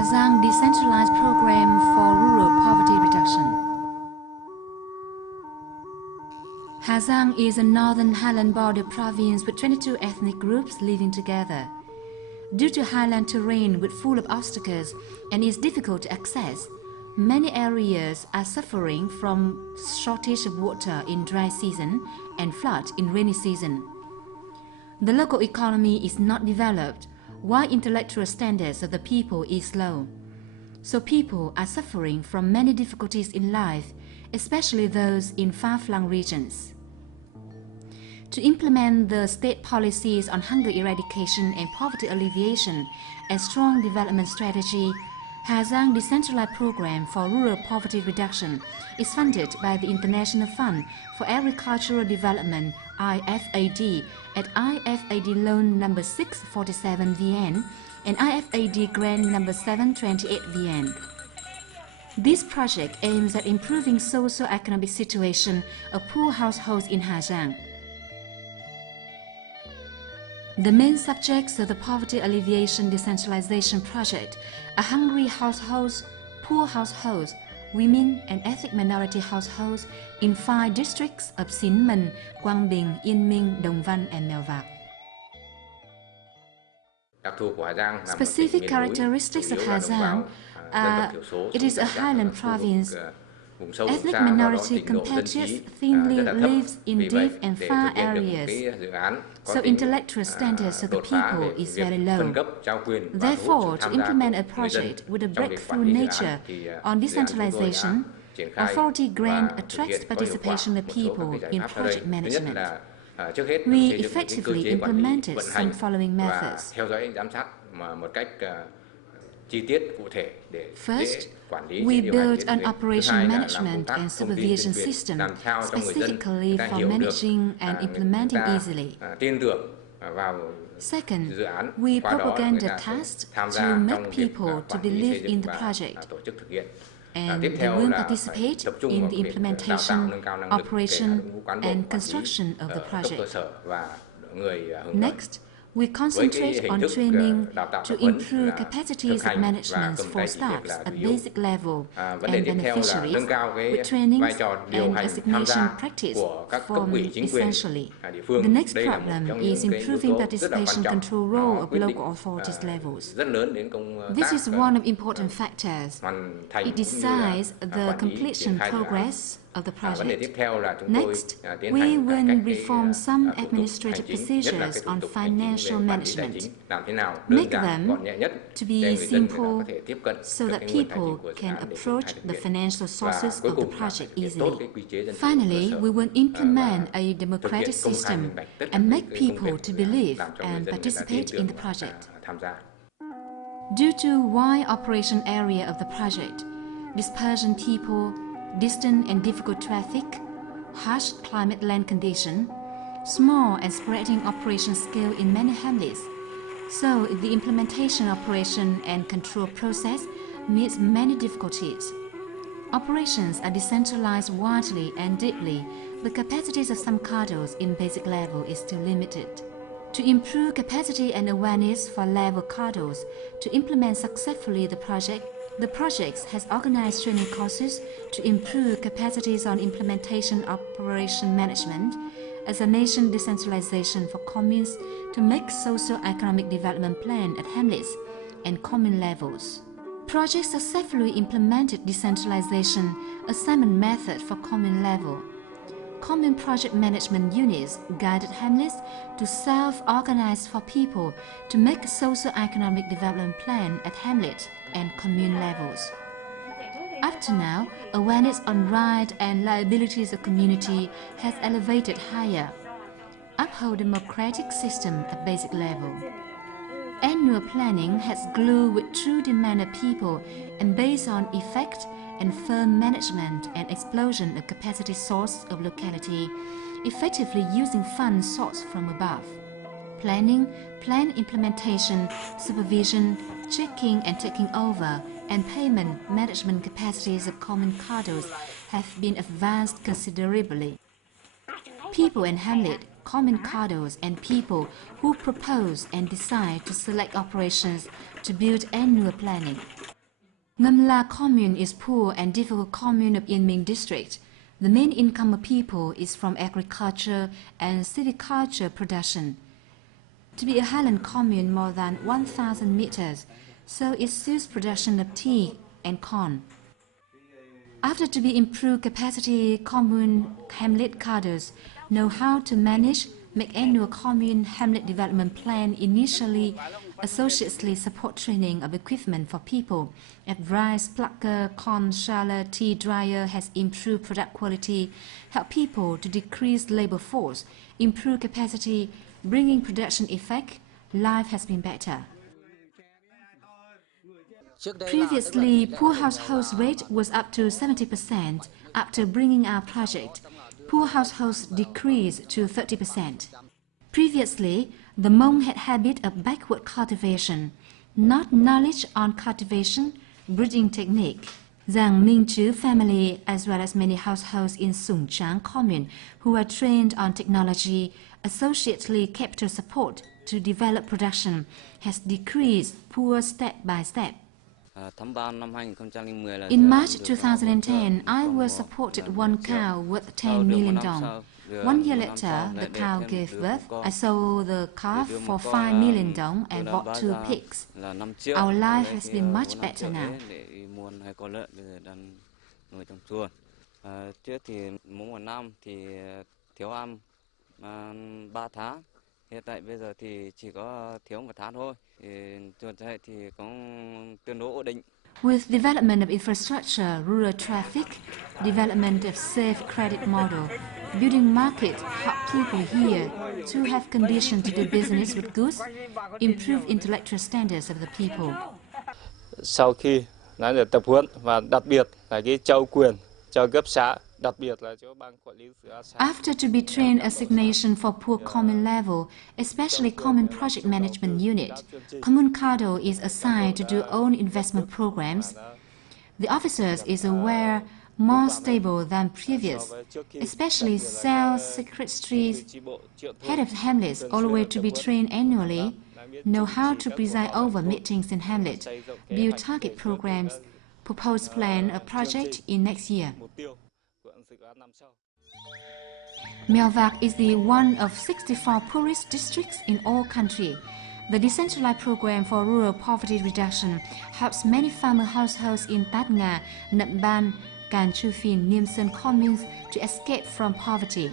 Ha Giang Decentralized Programme for Rural Poverty Reduction. Ha Giang is a northern highland border province with 22 ethnic groups living together. Due to highland terrain with full of obstacles and is difficult to access, many areas are suffering from shortage of water in dry season and flood in rainy season. The local economy is not developed, while intellectual standards of the people is low. So people are suffering from many difficulties in life, especially those in far-flung regions. To implement the state policies on hunger eradication and poverty alleviation and strong development strategy, Ha Giang Decentralized Programme for Rural Poverty Reduction is funded by the International Fund for Agricultural Development IFAD at IFAD Loan number 647 VN and IFAD Grant number 728 VN. This project aims at improving socio-economic situation of poor households in Ha Giang. The main subjects of the Poverty Alleviation Decentralization Project are hungry households, poor households, women and ethnic minority households in 5 districts of Sin Minh, Quang Binh, Yên Minh, Đồng Văn and Mèo Vạc. Specific characteristics of Ha Giang are it is a highland province. Ethnic minority compatriots thinly lives in deep and far areas, so intellectual standards of the people is very low. Therefore, to implement a project with a breakthrough nature on decentralization, authority grant attracts participation of people in project management. We effectively implemented some following methods. First, we built an operation management and supervision system specifically for managing and implementing easily. Second, we propaganda tasks to make people to believe in the project, and they will participate in the implementation, operation, and construction of the project. Next, we concentrate on training to improve capacities of management for staffs at basic level and beneficiaries, with trainings and assignation practice formed essentially. The next problem is improving participation control role of local authorities levels. This is one of important factors. It decides the completion progress of the project. Next, we will reform some administrative procedures on financial management, make them to be simple so that people can approach the financial sources of the project easily. Finally, we will implement a democratic system and make people to believe and participate in the project. Due to wide operation area of the project, dispersion people, distant and difficult traffic, harsh climate land condition, small and spreading operation scale in many hamlets. So the implementation operation and control process meets many difficulties. Operations are decentralized widely and deeply, but capacities of some cadres in basic level is still limited. To improve capacity and awareness for level cadres to implement successfully the project has organized training courses to improve capacities on implementation operation management as a nation decentralization for communes to make socio-economic development plan at hamlets and commune levels. Projects successfully implemented decentralization assignment method for commune level. Commune project management units guided hamlets to self-organize for people to make socio-economic development plan at hamlet and commune levels. Up to now, awareness on rights and liabilities of community has elevated higher. Uphold democratic system at basic level. Annual planning has glued with true demand of people and based on effect and firm management and explosion of capacity source of locality, effectively using funds sourced from above. Planning, plan implementation, supervision, checking and taking over, and payment management capacities of common cadres have been advanced considerably. People in hamlet, common cadres, and people who propose and decide to select operations to build annual planning. Ngam La commune is poor and difficult commune of Yên Minh district. The main income of people is from agriculture and silviculture production. To be a highland commune more than 1,000 meters, so it suits production of tea and corn. After to be improved capacity, commune hamlet cadres know how to manage, make annual commune hamlet development plan initially, associately support training of equipment for people. At rice plucker, corn sheller, tea dryer has improved product quality, help people to decrease labor force, improve capacity, bringing production effect, life has been better. Previously, poor households rate was up to 70%. After bringing our project, poor households decreased to 30%. Previously, the Hmong had habit of backward cultivation, not knowledge on cultivation, breeding technique. Giang Minh Chu family, as well as many households in Sùng Tráng commune who are trained on technology, associately capital support to develop production, has decreased poor step by step. In March 2010, I was supported one cow worth 10 million dong. 1 year later, the cow gave birth. I sold the calf for 5 million dong and bought 2 pigs. Our life has been much better now. Trước thì mỗi một năm thì thiếu ăn 3 tháng. Hiện tại bây giờ thì chỉ có thiếu 1 tháng thôi. Chuột chạy thì cũng tương đối ổn định. With development of infrastructure, rural traffic, development of safe credit model, building market help people here to have conditions to do business with goods, improve intellectual standards of the people. Sau khi đã được tập huấn và đặc biệt là cái trao quyền cho cấp xã, đặc biệt là cho ban quản lý dự án xã. After to be trained assignation for poor commune level, especially common project management unit, commune cadre is assigned to do own investment programs. The officers is aware more stable than previous, especially sales secretaries, head of hamlets, always to be trained annually, know how to preside over meetings in hamlet, build target programs, propose plan a project in next year. Mèo Vạc is the one of 64 poorest districts in all country. The Decentralized Programme for Rural Poverty Reduction helps many farmer households in Tát Nga, Nậm Ban, Can Chu Phin, Niêm Sơn communes to escape from poverty.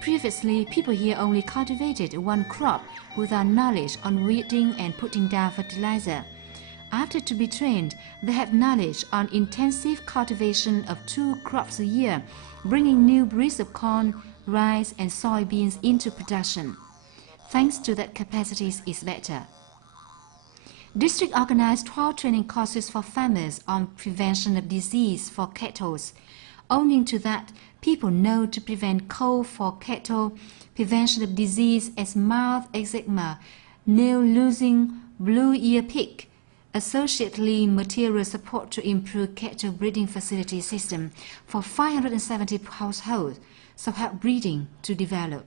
Previously, people here only cultivated one crop without knowledge on weeding and putting down fertilizer. After to be trained, they have knowledge on intensive cultivation of 2 crops a year, bringing new breeds of corn, rice and soybeans into production. Thanks to that, capacities is better. District organized 12 training courses for farmers on prevention of disease for cattle. Owing to that, people know to prevent cold for cattle, prevention of disease as mouth eczema, nail losing, blue ear pig, associately material support to improve cattle breeding facility system for 570 households, so help breeding to develop.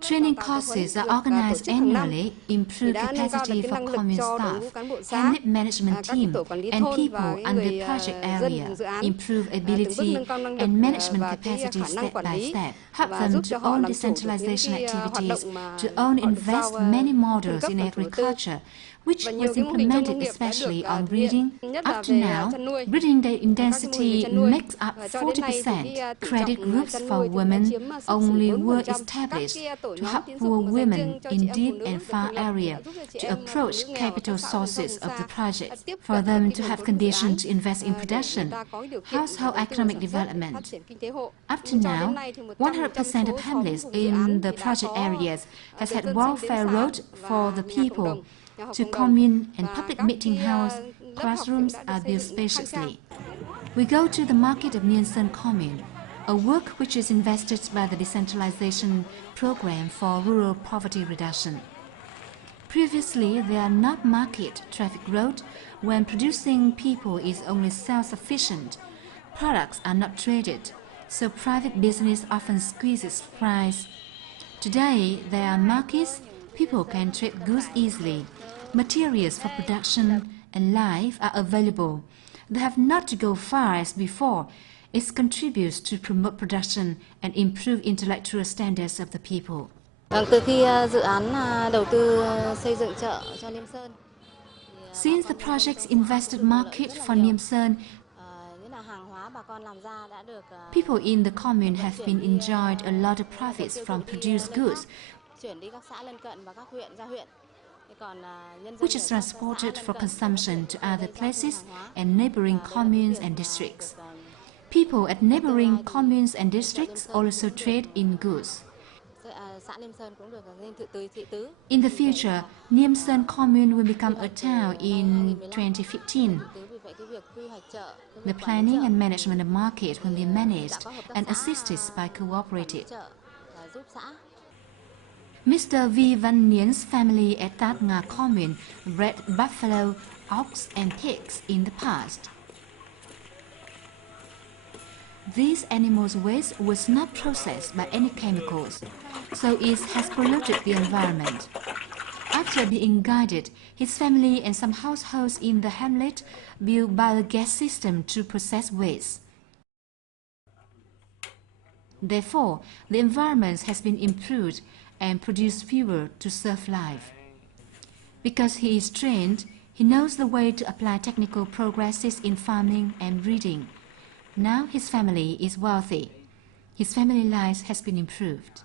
Training courses are organized annually, improve capacity for commune staff, hamlet management team, and people under project area, improve ability and management capacity step by step, help them to own decentralization activities, to own invest many models in agriculture, which was implemented especially on breeding. Up to now, breeding intensity makes up 40%. Credit groups for women only were established to help poor women in deep and far area to approach capital sources of the project, for them to have conditions to invest in production, household economic development. Up to now, 100% of hamlets in the project areas has had welfare road for the people. To commune and public meeting house, classrooms are built spaciously. We go to the market of Niêm Sơn commune, a work which is invested by the Decentralization Programme for Rural Poverty Reduction. Previously, there are not market traffic road when producing people is only self-sufficient. Products are not traded, so private business often squeezes price. Today, there are markets, people can trade goods easily. Materials for production and life are available. they have not to go far as before. It contributes to promote production and improve intellectual standards of the people. Từ khi dự án đầu tư xây dựng chợ cho Liêm Sơn. Since the project's invested market for Niêm Sơn, people in the commune have been enjoyed a lot of profits from produced goods, which is transported for consumption to other places and neighboring communes and districts. People at neighboring communes and districts also trade in goods. In the future, Niêm Sơn commune will become a town in 2015. The planning and management of market will be managed and assisted by cooperatives. Mr. V. Văn Nien's family at That Nga commune bred buffalo, ox and pigs in the past. These animals' waste was not processed by any chemicals, so it has polluted the environment. After being guided, his family and some households in the hamlet built biogas system to process waste. Therefore, the environment has been improved and produced fuel to serve life. Because he is trained, he knows the way to apply technical progresses in farming and breeding. Now his family is wealthy. His family life has been improved.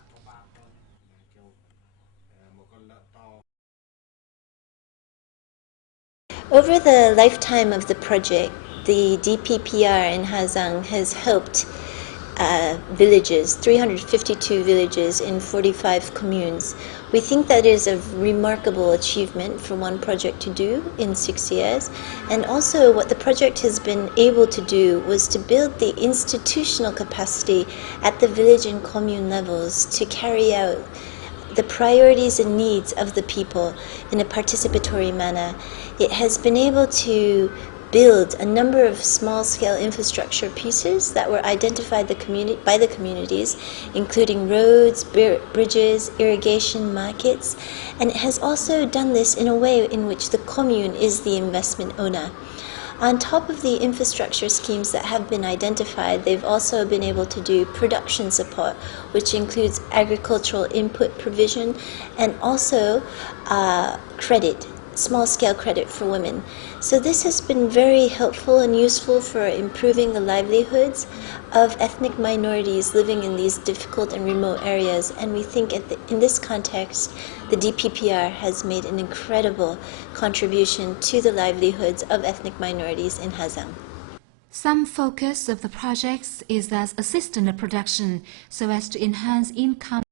Over the lifetime of the project, the DPPR in Ha Giang has helped villages, 352 villages in 45 communes. We think that is a remarkable achievement for one project to do in 6 years. And also what the project has been able to do was to build the institutional capacity at the village and commune levels to carry out the priorities and needs of the people in a participatory manner. It has been able to build a number of small-scale infrastructure pieces that were identified by the communities, including roads, bridges, irrigation, markets, and it has also done this in a way in which the commune is the investment owner. On top of the infrastructure schemes that have been identified, they've also been able to do production support, which includes agricultural input provision and also credit, small-scale credit for women. So this has been very helpful and useful for improving the livelihoods of ethnic minorities living in these difficult and remote areas, and we think in this context the DPPR has made an incredible contribution to the livelihoods of ethnic minorities in Ha Giang. Some focus of the projects is as assisting the production so as to enhance income